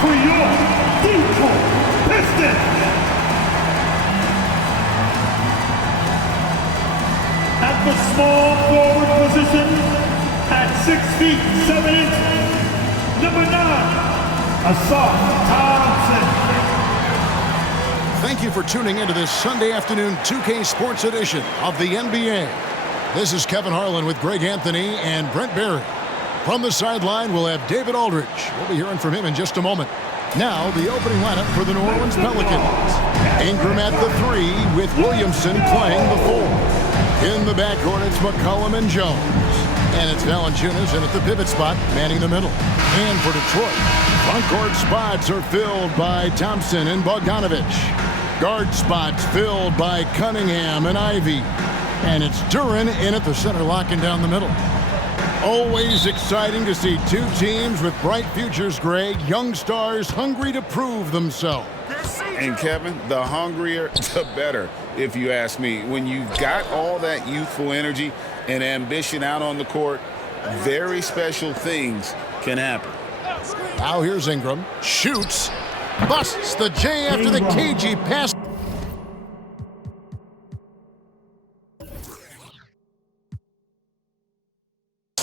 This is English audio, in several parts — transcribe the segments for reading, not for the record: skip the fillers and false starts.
for your Detroit Pistons. At the small forward position, at 6 feet 7 inches, number 9, Asaf Thompson. Thank you for tuning into this Sunday afternoon 2K Sports edition of the NBA. This is Kevin Harlan with Greg Anthony and Brent Barry. From the sideline, we'll have David Aldridge. We'll be hearing from him in just a moment. Now, the opening lineup for the New Orleans Pelicans. Ingram at the 3 with Williamson playing the 4. In the backcourt, it's McCollum and Jones. And it's Valanciunas in at the pivot spot, manning the middle. And for Detroit, front court spots are filled by Thompson and Bogdanovich. Guard spots filled by Cunningham and Ivy. And it's Duren in at the center, locking down the middle. Always exciting to see two teams with bright futures, Greg. Young stars hungry to prove themselves. And Kevin, the hungrier, the better, if you ask me. When you've got all that youthful energy and ambition out on the court, very special things can happen. Now here's Ingram. Shoots. Busts the J after the cagey pass.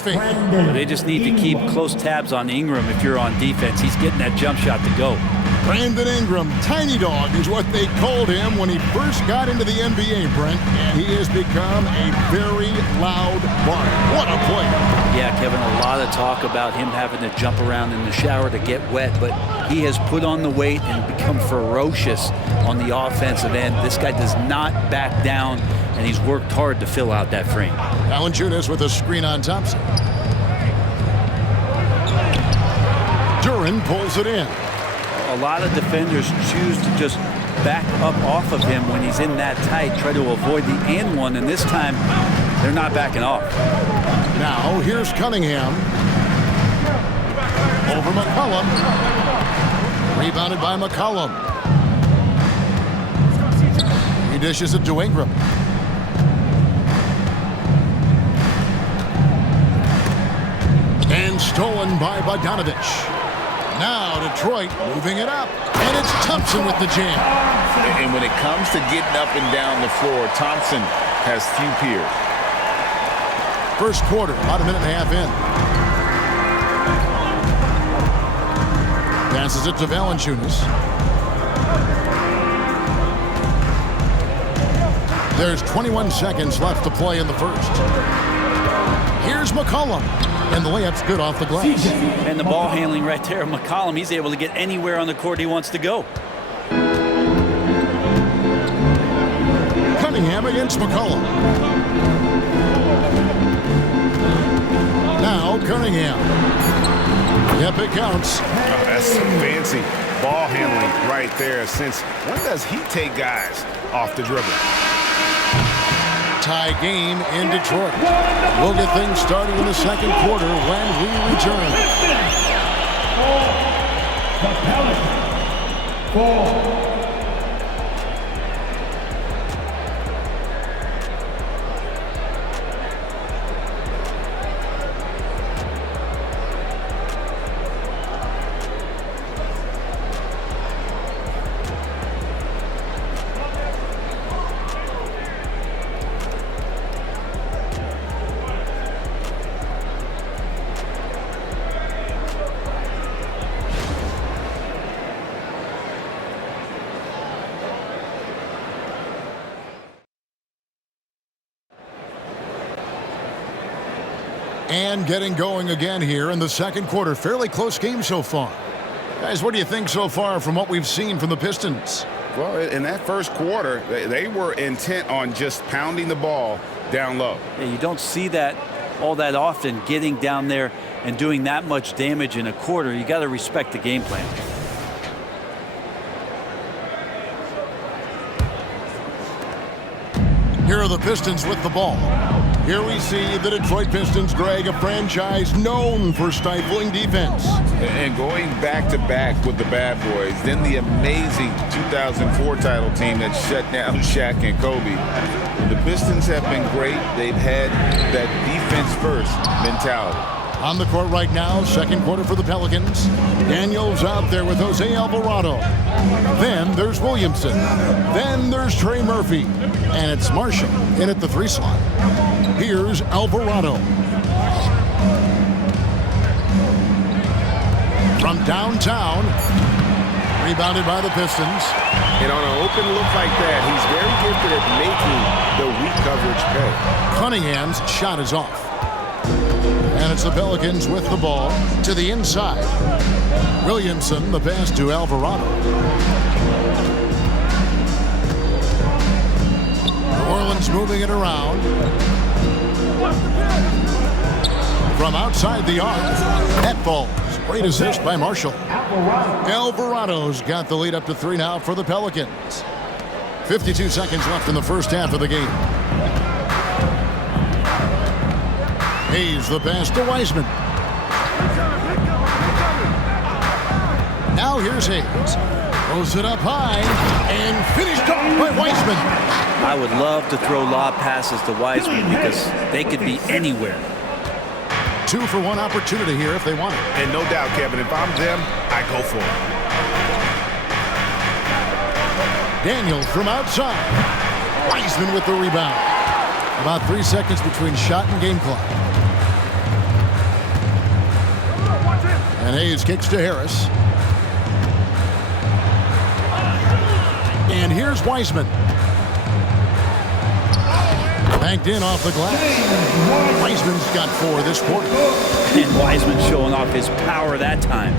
They just need to keep close tabs on Ingram if you're on defense. He's getting that jump shot to go. Brandon Ingram, Tiny Dog is what they called him when he first got into the NBA, Brent. And he has become a very loud bark. What a player. Yeah, Kevin, a lot of talk about him having to jump around in the shower to get wet, but he has put on the weight and become ferocious on the offensive end. This guy does not back down, and he's worked hard to fill out that frame. Valanciunas with a screen on Thompson. Duren pulls it in. A lot of defenders choose to just back up off of him when he's in that tight, try to avoid the and one, and this time they're not backing off. Now here's Cunningham. Over McCollum. Rebounded by McCollum. He dishes it to Ingram. And stolen by Bogdanovich. Now Detroit moving it up. And it's Thompson with the jam. And when it comes to getting up and down the floor, Thompson has few peers. First quarter, about a minute and a half in. Passes it to Valanciunas. There's 21 seconds left to play in the first. Here's McCollum. And the layup's good off the glass. And the ball handling right there of McCollum. He's able to get anywhere on the court he wants to go. Cunningham against McCollum. Now Cunningham. Yep, it counts. Oh, that's some fancy ball handling right there. Since when does he take guys off the dribble? Tie game in Detroit. We'll get things started in the second quarter when we return. The Pelicans, 4. And getting going again here in the second quarter. Fairly close game so far. Guys, what do you think so far from what we've seen from the Pistons? Well, in that first quarter, they were intent on just pounding the ball down low. Yeah, you don't see that all that often, getting down there and doing that much damage in a quarter. You got to respect the game plan. Here are the Pistons with the ball. Here we see the Detroit Pistons, Greg, a franchise known for stifling defense. And going back-to-back with the bad boys, then the amazing 2004 title team that shut down Shaq and Kobe. The Pistons have been great. They've had that defense-first mentality. On the court right now, second quarter for the Pelicans. Daniels out there with Jose Alvarado. Then there's Williamson. Then there's Trey Murphy. And it's Marshall in at the 3 slot. Here's Alvarado. From downtown. Rebounded by the Pistons. And on an open look like that, he's very gifted at making the weak coverage pay. Cunningham's shot is off. And it's the Pelicans with the ball to the inside. Williamson, the pass to Alvarado. New Orleans moving it around. From outside the arc, that falls. Great assist by Marshall. Alvarado's got the lead up to 3 now for the Pelicans. 52 seconds left in the first half of the game. Hayes the pass to Wiseman. Now here's Hayes. Throws it up high and finished off by Wiseman. I would love to throw lob passes to Wiseman because they could be anywhere. 2-for-1 opportunity here if they want it. And no doubt, Kevin, if I'm them, I go for it. Daniels from outside. Wiseman with the rebound. About 3 seconds between shot and game clock. And Hayes kicks to Harris. And here's Wiseman. Banked in off the glass. Wiseman's got 4 this quarter. And Wiseman showing off his power that time.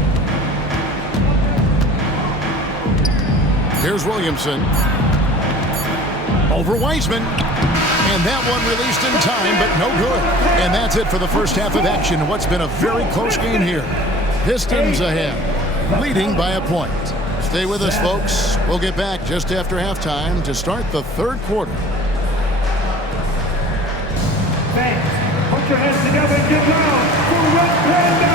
Here's Williamson. Over Wiseman. And that one released in time, but no good. And that's it for the first half of action. What's been a very close game here. Pistons ahead, leading by a point. Stay with us, folks. We'll get back just after halftime to start the third quarter. Fans, put your hands together and get down for Red Panda!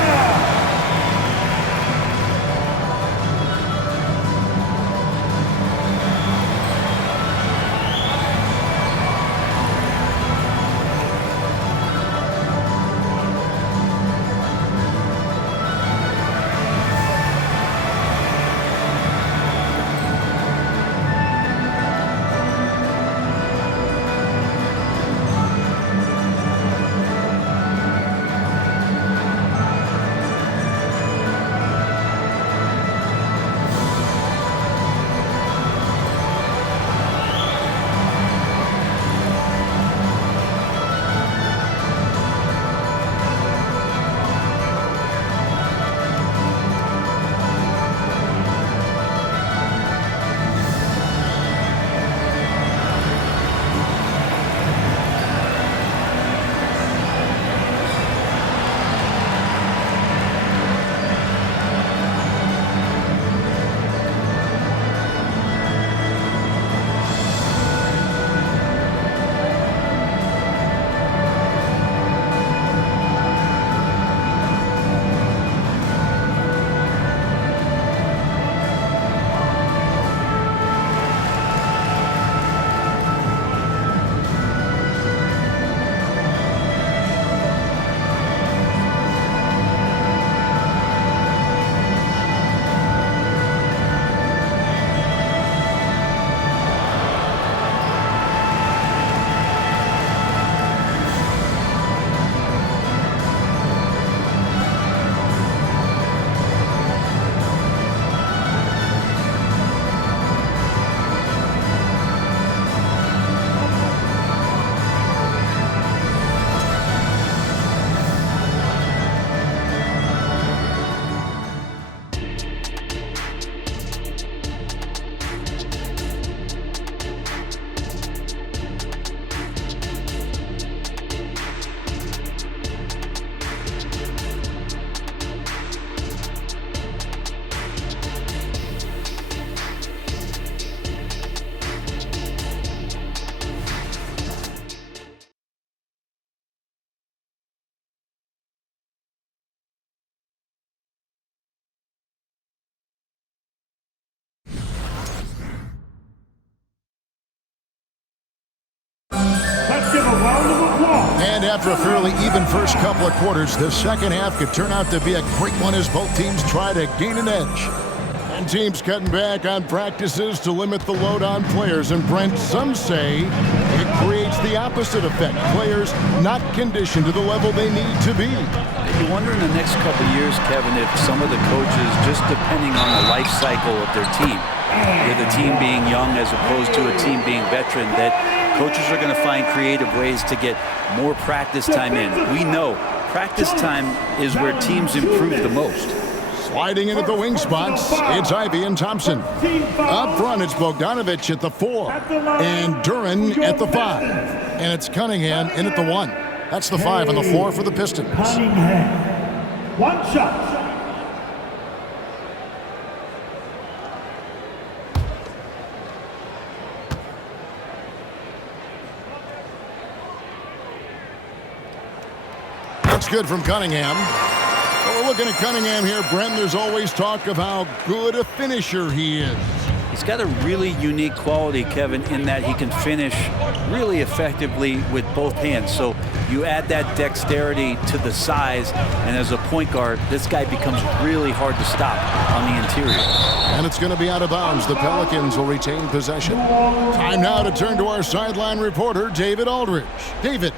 round of applause. And after a fairly even first couple of quarters, the second half could turn out to be a great one as both teams try to gain an edge. And teams cutting back on practices to limit the load on players. And Brent, some say it creates the opposite effect. Players not conditioned to the level they need to be. You wonder in the next couple of years, Kevin, if some of the coaches, just depending on the life cycle of their team, with the team being young as opposed to a team being veteran, that coaches are going to find creative ways to get more practice time in. We know practice time is where teams improve the most. Sliding in at the wing spots, it's Ivy and Thompson. Up front, it's Bogdanovich at the 4 and Duran at the 5. And it's Cunningham in at the 1. That's the 5 and the 4 for the Pistons. Cunningham. One shot. That's good from Cunningham. Well, we're looking at Cunningham here, Brent. There's always talk of how good a finisher he is. He's got a really unique quality, Kevin, in that he can finish really effectively with both hands. So you add that dexterity to the size, and as a point guard, this guy becomes really hard to stop on the interior. And it's going to be out of bounds. The Pelicans will retain possession. Time now to turn to our sideline reporter, David Aldridge. David.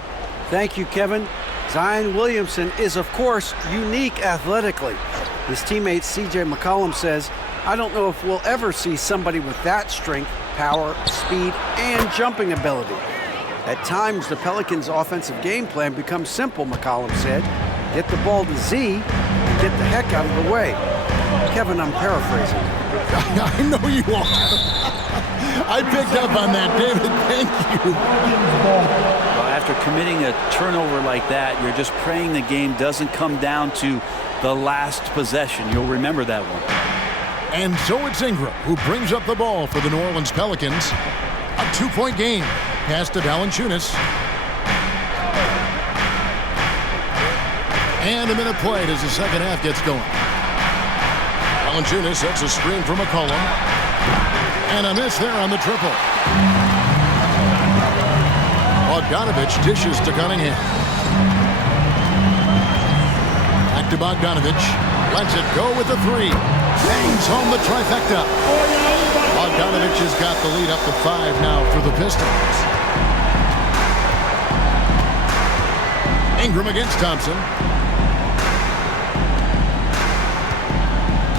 Thank you, Kevin. Zion Williamson is, of course, unique athletically. His teammate C.J. McCollum says, "I don't know if we'll ever see somebody with that strength, power, speed, and jumping ability." At times, the Pelicans' offensive game plan becomes simple, McCollum said. Get the ball to Z and get the heck out of the way. Kevin, I'm paraphrasing. I know you are. I picked up on that, David. Thank you. Well, after committing a turnover like that, you're just praying the game doesn't come down to the last possession. You'll remember that one. And so it's Ingram who brings up the ball for the New Orleans Pelicans. A 2-point game. Pass to Valanciunas. And a minute played as the second half gets going. Valanciunas sets a screen for McCollum. And a miss there on the triple. Bogdanovich dishes to Cunningham. Back to Bogdanovich. Lets it go with the 3. Bangs home the trifecta. Bogdanovich has got the lead up to 5 now for the Pistons. Ingram against Thompson.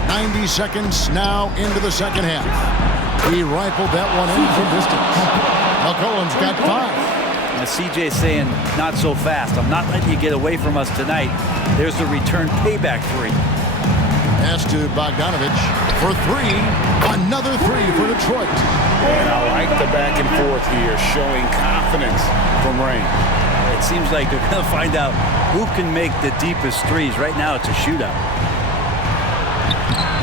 90 seconds now into the second half. He rifled that one in from distance. McCollum's got 5. Now CJ saying, not so fast. I'm not letting you get away from us tonight. There's the return payback 3. Pass to Bogdanovich for 3. Another 3 for Detroit. And I like the back and forth here, showing confidence from Rain. It seems like they're going to find out who can make the deepest threes. Right now, it's a shootout.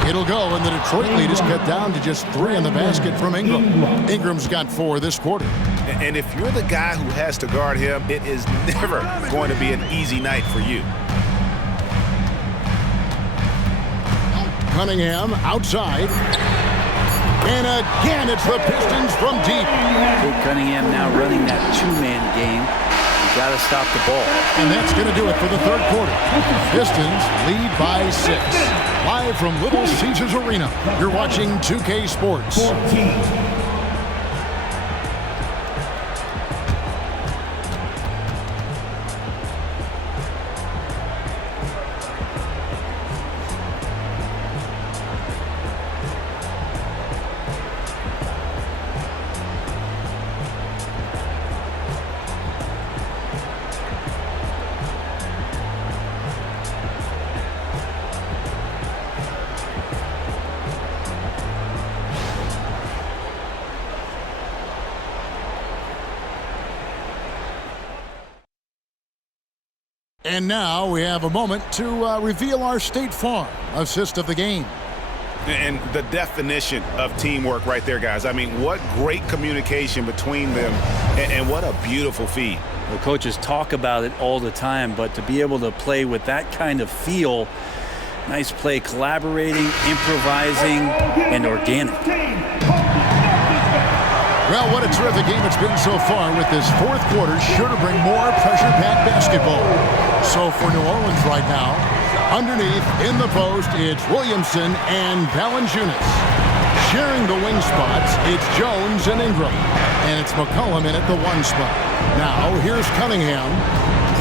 It'll go, and the Detroit lead is cut down to just 3 in the basket from Ingram. Ingram's got 4 this quarter. And if you're the guy who has to guard him, it is never going to be an easy night for you. Cunningham outside. And again, it's the Pistons from deep. Luke Cunningham now running that 2-man game. You got to stop the ball. And that's going to do it for the third quarter. Pistons lead by 6. Live from Little Caesars Arena, you're watching 2K Sports. 14. And now we have a moment to reveal our State Farm assist of the game. And the definition of teamwork right there, guys. I mean, what great communication between them, and what a beautiful feed. Well, coaches talk about it all the time, but to be able to play with that kind of feel, nice play, collaborating, improvising, and organic. Well, what a terrific game it's been so far, with this fourth quarter sure to bring more pressure-packed basketball. So for New Orleans right now, underneath in the post, it's Williamson and Valanciunas. Sharing the wing spots, it's Jones and Ingram. And it's McCollum in at the one spot. Now, here's Cunningham.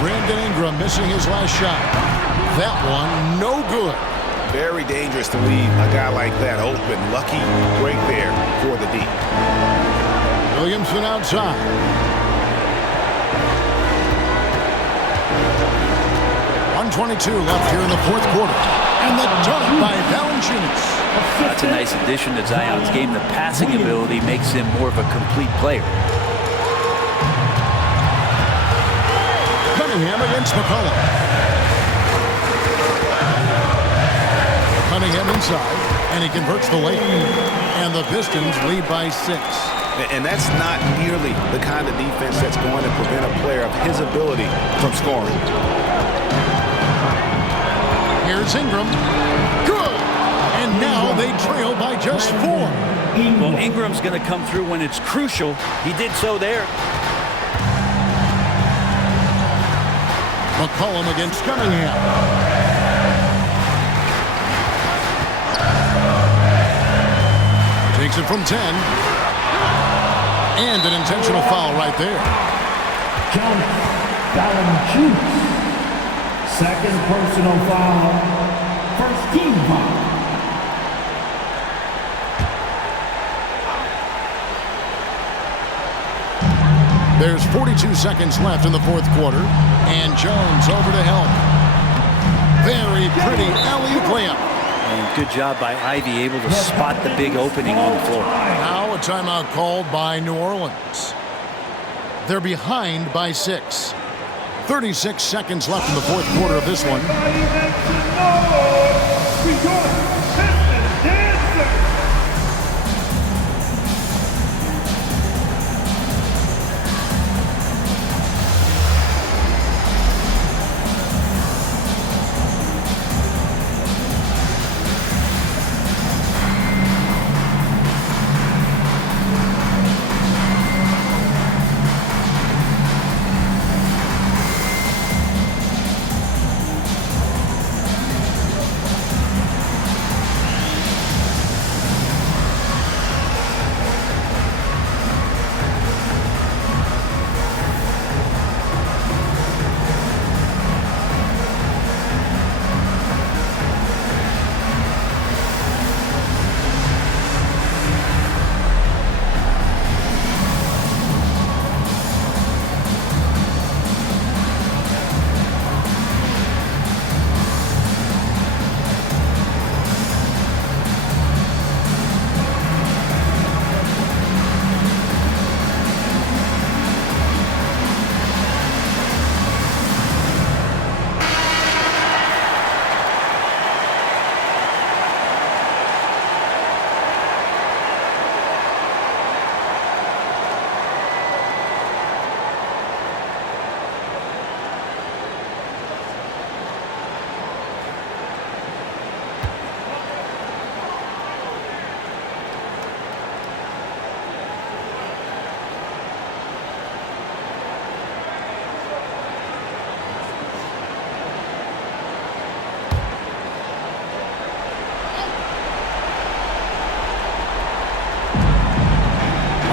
Brandon Ingram missing his last shot. That one, no good. Very dangerous to leave a guy like that open. Lucky break there for the deep. Williamson outside. .122 left here in the fourth quarter. And the dunk by Valanciunas. That's a nice addition to Zion's game. The passing ability makes him more of a complete player. Cunningham against McCollum. Cunningham inside, and he converts the lane. And the Pistons lead by 6. And that's not nearly the kind of defense that's going to prevent a player of his ability from scoring. Here's Ingram. Good! And now they trail by just 4. Well, Ingram's going to come through when it's crucial. He did so there. McCollum against Cunningham. Takes it from 10. And an intentional foul right there. Valanciunas. Second personal foul. First team foul. There's 42 seconds left in the fourth quarter. And Jones over to help. Very pretty alley-oop layup. And good job by Ivy, able to spot the big opening on the floor. Now a timeout called by New Orleans. They're behind by 6. 36 seconds left in the fourth quarter of this one.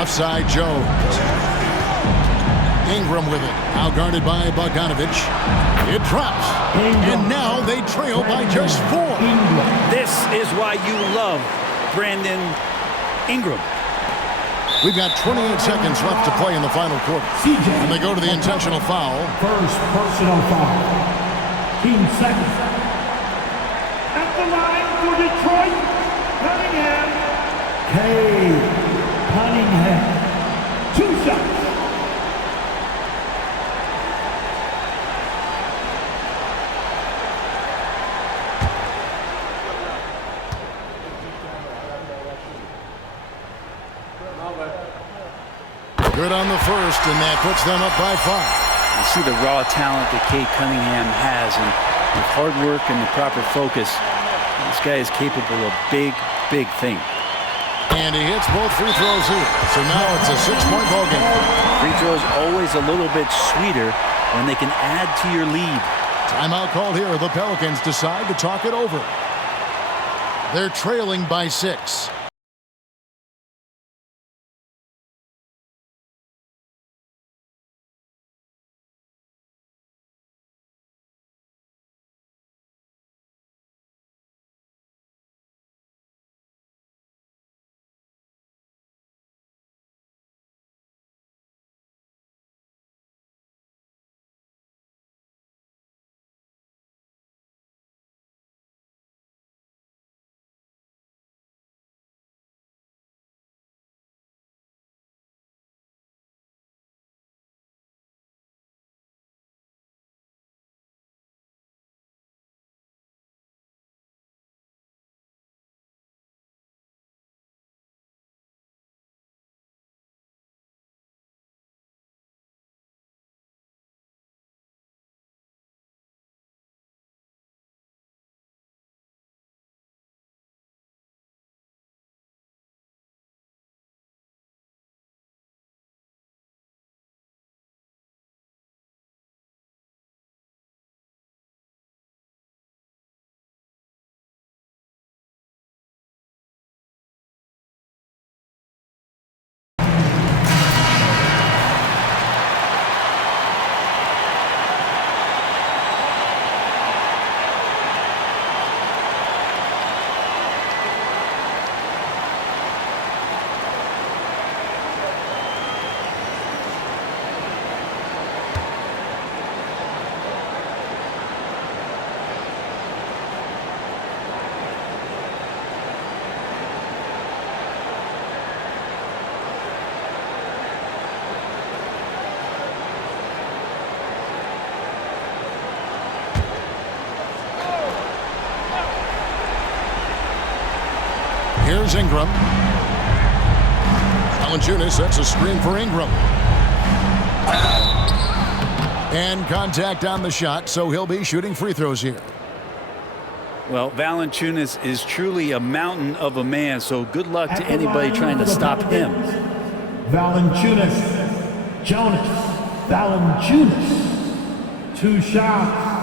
Offside Jones. Ingram with it. Now guarded by Bogdanovich. It drops. And now they trail by just 4. This is why you love Brandon Ingram. We've got 28 seconds left to play in the final quarter. And they go to the intentional foul. First personal foul. Team second. At the line for Detroit, Cunningham. Cunningham. 2 shots. Good on the first, and that puts them up by 5. You see the raw talent that Cade Cunningham has, and with hard work and the proper focus, this guy is capable of big, big things. And he hits both free throws here. So now it's a 6-point ball game. Free throws always a little bit sweeter when they can add to your lead. Timeout called here. The Pelicans decide to talk it over. They're trailing by 6. Here's Ingram. Valanciunas sets a screen for Ingram. And contact on the shot, so he'll be shooting free throws here. Well, Valanciunas is truly a mountain of a man, so good luck to anybody trying to stop him. Valanciunas. Jonas Valanciunas. 2 shots.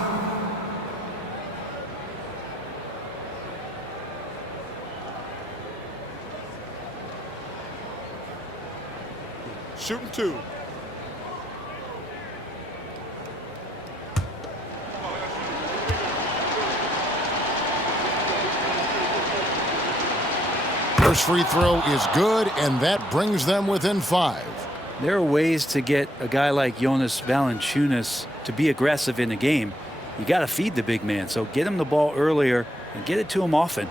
Shooting 2. First free throw is good, and that brings them within 5. There are ways to get a guy like Jonas Valanciunas to be aggressive in the game. You got to feed the big man, so get him the ball earlier and get it to him often.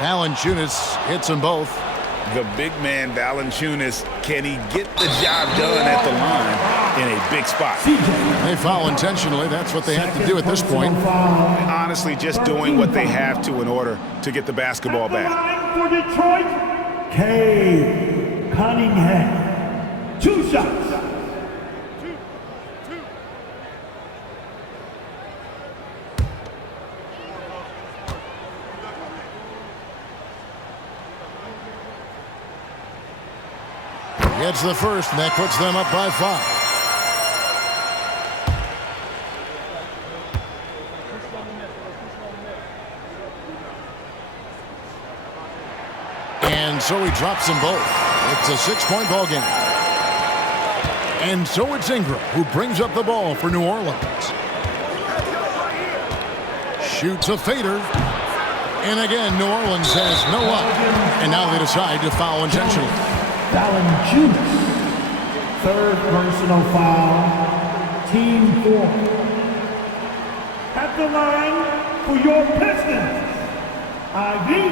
Valanciunas hits them both. The big man, Valanciunas, can he get the job done at the line in a big spot? They foul intentionally. That's what they have to do at this point. Honestly, just doing what they have to in order to get the basketball back. For Detroit, Cade Cunningham. 2 shots. Gets the first, and that puts them up by 5. And so he drops them both. It's a 6-point ball game. And so it's Ingram who brings up the ball for New Orleans. Shoots a fader. And again, New Orleans has no up. And now they decide to foul intentionally. Valanciunas. 3rd personal foul. Team 4. At the line for your Pistons, Ivy.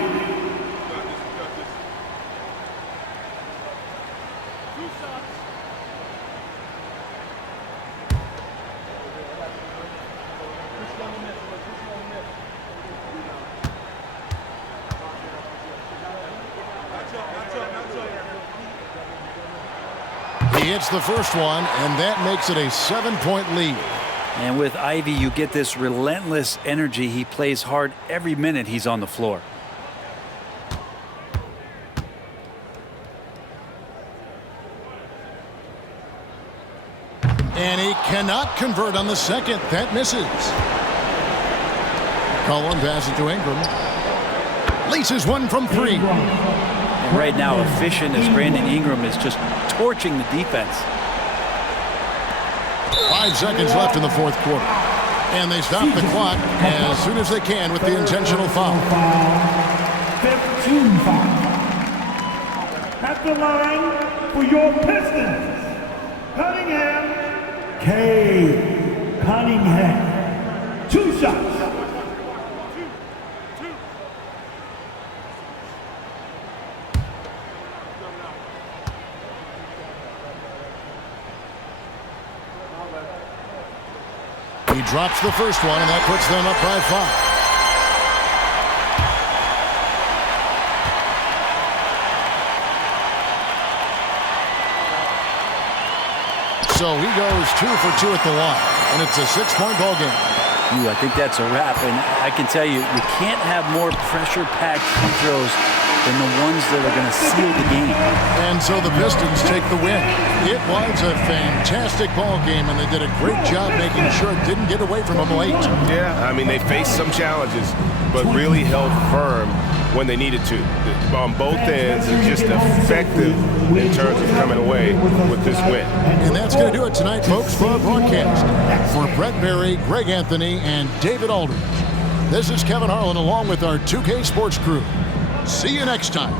He hits the first one, and that makes it a 7-point lead. And with Ivy, you get this relentless energy. He plays hard every minute he's on the floor. And he cannot convert on the second. That misses. Cullen passes to Ingram. Laces one from 3. And right now, efficient as Brandon Ingram is just torching the defense. 5 seconds left in the fourth quarter. And they stop the clock as soon as they can with the intentional foul. 15 foul. At the line for your Pistons, Cunningham, K. Cunningham. 2 shots. He drops the first one, and that puts them up by 5. So he goes 2 for 2 at the line, and it's a 6-point ball game. I think that's a wrap, and I can tell you, you can't have more pressure-packed free throws than the ones that are going to seal the game. And so the Pistons take the win. It was a fantastic ball game, and they did a great job making sure it didn't get away from them late. Yeah, I mean, they faced some challenges, but really held firm when they needed to. On both ends, and just effective in terms of coming away with this win. And that's going to do it tonight, folks, for our broadcast. For Brett Berry, Greg Anthony, and David Aldridge, this is Kevin Harlan along with our 2K Sports crew. See you next time.